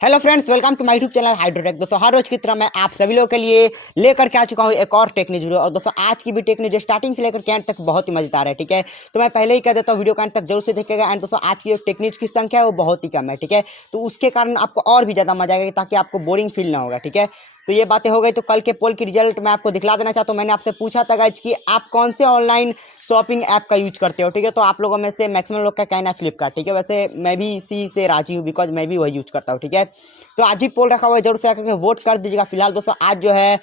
Hello friends, welcome to my YouTube channel Hydrotech. दोस्तों, हर रोज की तरह मैं आप सभी लोगों के लिए लेकर के आ चुका हूँ एक और टेक न्यूज वीडियो। और दोस्तों, आज की भी टेक न्यूज स्टार्टिंग से लेकर के एंड तक बहुत ही मजेदार है। ठीक है, तो मैं पहले ही कह देता हूँ, वीडियो का एंड तक जरूर से देखिएगा। एंड दोस्तों, आज की जो टेक न्यूज की संख्या है वो बहुत ही कम है। ठीक है, तो उसके कारण आपको और भी ज़्यादा मजा आएगा, ताकि आपको बोरिंग फील ना होगा। ठीक है, तो ये बातें हो गई। तो कल के पोल की रिजल्ट मैं आपको दिखला देना चाहता हूँ। मैंने आपसे पूछा था गाइज कि आप कौन से ऑनलाइन शॉपिंग ऐप का यूज करते हो। ठीक है, तो आप लोगों में से मैक्सिमम लोग का कहना है फ्लिपकार्ट। ठीक है, वैसे मैं भी इसी से राजी हूँ, बिकॉज मैं भी वही यूज करता हूँ। ठीक है, तो आज भी पोल रखा हुआ है, जरूर से आकर के वोट कर दीजिएगा। फिलहाल दोस्तों, आज जो है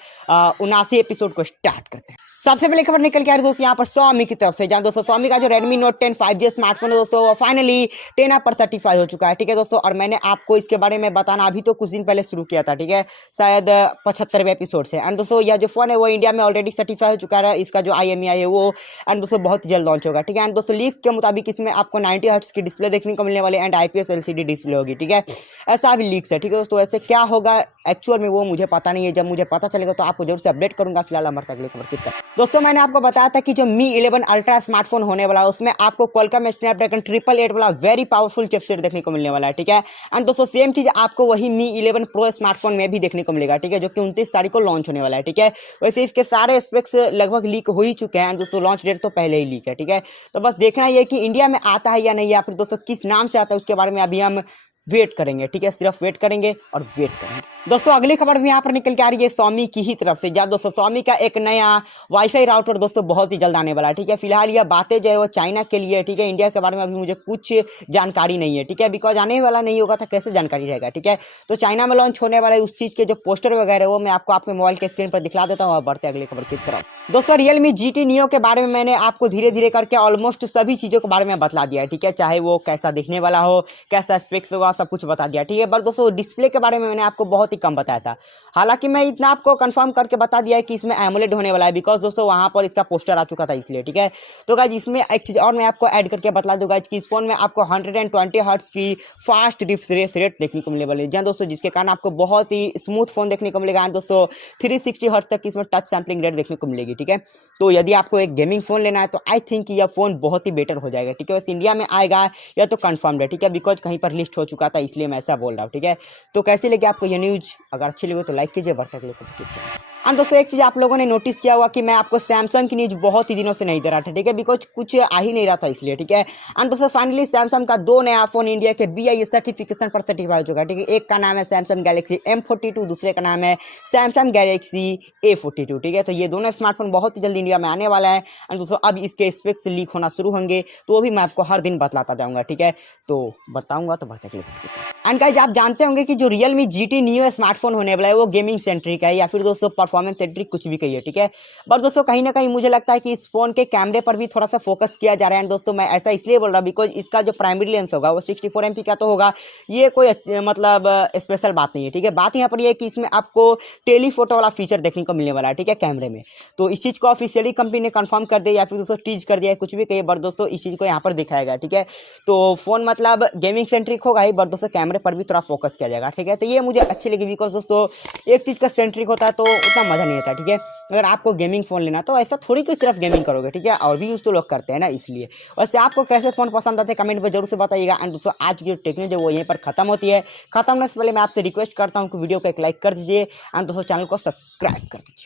79 एपिसोड को स्टार्ट करते हैं। सबसे पहले खबर निकल के आ रही है दोस्तों यहाँ पर Xiaomi की तरफ से, जहाँ दोस्तों Xiaomi का जो Redmi Note 10 5G स्मार्टफोन है दोस्तों, वो फाइनली 10 ऐप पर सर्टिफाई हो चुका है। ठीक है दोस्तों, और मैंने आपको इसके बारे में बताना अभी तो कुछ दिन पहले शुरू किया था। ठीक है, शायद 75वें एपिसोड से। एंड दोस्तों, यह जो फोन है वो इंडिया में ऑलरेडी सर्टिफाई हो चुका है। इसका जो IMEI है वो एंड दोस्तों बहुत जल्द लॉन्च होगा। ठीक है, एंड दोस्तों लीक्स के मुताबिक इसमें आपको 90 हर्ट्ज की डिस्प्ले देखने को मिलने वाली एंड IPS LCD डिस्प्ले होगी। ठीक है, ऐसा भी लीक्स है। ठीक है दोस्तों, ऐसे क्या होगा एक्चुअल में वो मुझे पता नहीं है। जब मुझे पता चलेगा तो आपको जरूर से अपडेट करूंगा। फिलहाल हमारे अगले खबर की तरफ दोस्तों, मैंने आपको बताया था कि जो Mi 11 अल्ट्रा स्मार्टफोन होने वाला है उसमें आपको Qualcomm स्नैपड्रैगन 888 वाला वेरी पावरफुल चिपसेट देखने को मिलने वाला है। ठीक है, एंड दोस्तों सेम चीज आपको वही Mi 11 Pro स्मार्टफोन में भी देखने को मिलेगा। ठीक है, जो कि 29 तारीख को लॉन्च होने वाला है। ठीक है, वैसे इसके सारे स्पेक्स लगभग लीक हो ही चुके हैं एंड दोस्तों लॉन्च डेट तो पहले ही लीक है। ठीक है, तो बस देखना ये कि इंडिया में आता है या नहीं, या फिर दोस्तों किस नाम से आता है उसके बारे में अभी हम वेट करेंगे। ठीक है, सिर्फ वेट करेंगे और वेट करेंगे। दोस्तों, अगली खबर भी यहाँ पर निकल के आ रही है Xiaomi की ही तरफ से, जहाँ दोस्तों Xiaomi का एक नया वाईफाई राउटर दोस्तों बहुत ही जल्द आने वाला है। ठीक है, फिलहाल यह बातें जो है वो चाइना के लिए। ठीक है, इंडिया के बारे में अभी मुझे कुछ जानकारी नहीं है। ठीक है, बिकॉज आने वाला नहीं होगा तो कैसे जानकारी रहेगा। ठीक है, तो चाइना में लॉन्च होने वाला है उस चीज़ के जो पोस्टर वगैरह वो मैं आपको आपके मोबाइल के स्क्रीन पर दिखला देता हूँ। और बढ़ते अगली खबर की तरफ दोस्तों, Realme GT Neo के बारे में मैंने आपको धीरे धीरे करके ऑलमोस्ट सभी चीज़ों के बारे में बतला दिया है। ठीक है, चाहे वो कैसा दिखने वाला हो, कैसा स्पेक्स होगा, सब कुछ बता दिया। ठीक है, पर दोस्तों डिस्प्ले के बारे में मैंने आपको बहुत ही कम बताया था। हालांकि मैं इतना आपको कंफर्म करके बता दिया है कि इसमें AMOLED होने वाला है, बिकॉज दोस्तों वहां पर इसका पोस्टर आ चुका था इसलिए। ठीक है, तो गाइज इसमें एक चीज और मैं आपको ऐड करके बता दूंगा कि इस फोन में आपको 120 हर्ट्ज की फास्ट रिफ्रेश रेट देखने को मिलने वाली है, जहाँ दोस्तों जिसके कारण आपको बहुत ही स्मूथ फोन देखने को मिलेगा। दोस्तों 360 हर्ट्ज तक इसमें टच सैम्पलिंग रेट देखने को मिलेगी। ठीक है, तो यदि आपको एक गेमिंग फोन लेना है तो आई थिंक यह फोन बहुत ही बेटर हो जाएगा। ठीक है, वैसे इंडिया में आएगा या तो कंफर्म है। ठीक है, बिकॉज कहीं पर लिस्ट हो चुका था इसलिए मैं ऐसा बोल रहा हूँ। ठीक है, तो कैसी लगी आपको ये न्यूज? अगर अच्छी लगी तो लाइक कीजिए, बढ़ते अगले वीडियो पे। एंड दोस्तों, एक चीज आप लोगों ने नोटिस किया होगा कि मैं आपको सैमसंग की न्यूज बहुत ही दिनों से नहीं दे रहा था। ठीक है, बिकॉज कुछ आ ही नहीं रहा था इसलिए। ठीक है, एंड दोस्तों फाइनली सैमसंग का 2 नया फोन इंडिया के BIS सर्टिफिकेशन पर सर्टिफाई हो चुका है। ठीक है, एक का नाम है सैमसंग गैलेक्सी M42, दूसरे का नाम है सैमसंग गैलेक्सी A42। ठीक है, तो ये दोनों स्मार्टफोन बहुत ही जल्दी इंडिया में आने वाला है। एंड दोस्तों अब इसके स्पेक्स लीक होना शुरू होंगे तो वो भी मैं आपको हर दिन बतलाता जाऊंगा। ठीक है, तो बताऊंगा तो बढ़ते अगले एंड गाइस, आप जानते होंगे कि जो Realme GT Neo स्मार्टफोन होने वाला है वो गेमिंग सेंट्रिक है, या फिर दोस्तों परफॉर्मेंस सेंट्रिक, कुछ भी कहिए। ठीक है, पर दोस्तों कहीं ना कहीं मुझे लगता है कि इस फोन के कैमरे पर भी थोड़ा सा फोकस किया जा रहा है। दोस्तों मैं ऐसा इसलिए बोल रहा हूँ बिकॉज इसका जो प्राइमरी लेंस होगा वो 64 MP का तो होगा, ये कोई मतलब स्पेशल बात नहीं है। ठीक है, बात यहाँ पर यह है कि इसमें आपको टेलीफोटो वाला फीचर देखने को मिलने वाला है। ठीक है, कैमरे में, तो इस चीज़ को ऑफिशियली कंपनी ने कंफर्म कर दिया या फिर दोस्तों टीज कर दिया है, कुछ भी कहिए, बट दोस्तों इस चीज़ को यहाँ पर दिखाएगा। ठीक है, तो फोन मतलब गेमिंग सेंट्रिक होगा ही, बट दोस्तों कैमरे पर भी थोड़ा फोकस किया जाएगा। ठीक है, तो ये मुझे अच्छी लगी बिकॉज दोस्तों एक चीज़ का सेंट्रिक होता है तो उतना मज़ा नहीं आता। ठीक है, अगर आपको गेमिंग फोन लेना तो ऐसा थोड़ी कि सिर्फ गेमिंग करोगे। ठीक है, और भी यूज तो लोग करते हैं ना, इसलिए। वैसे आपको कैसे फोन पसंद आते हैं कमेंट में जरूर से बताइएगा। एंड दोस्तों आज की जो टेक्नोलॉजी वो यहीं पर खत्म होती है। खत्म होने से पहले मैं आपसे रिक्वेस्ट करता हूँ कि वीडियो को एक लाइक कर दीजिए एंड दोस्तों चैनल को सब्सक्राइब कर दीजिए।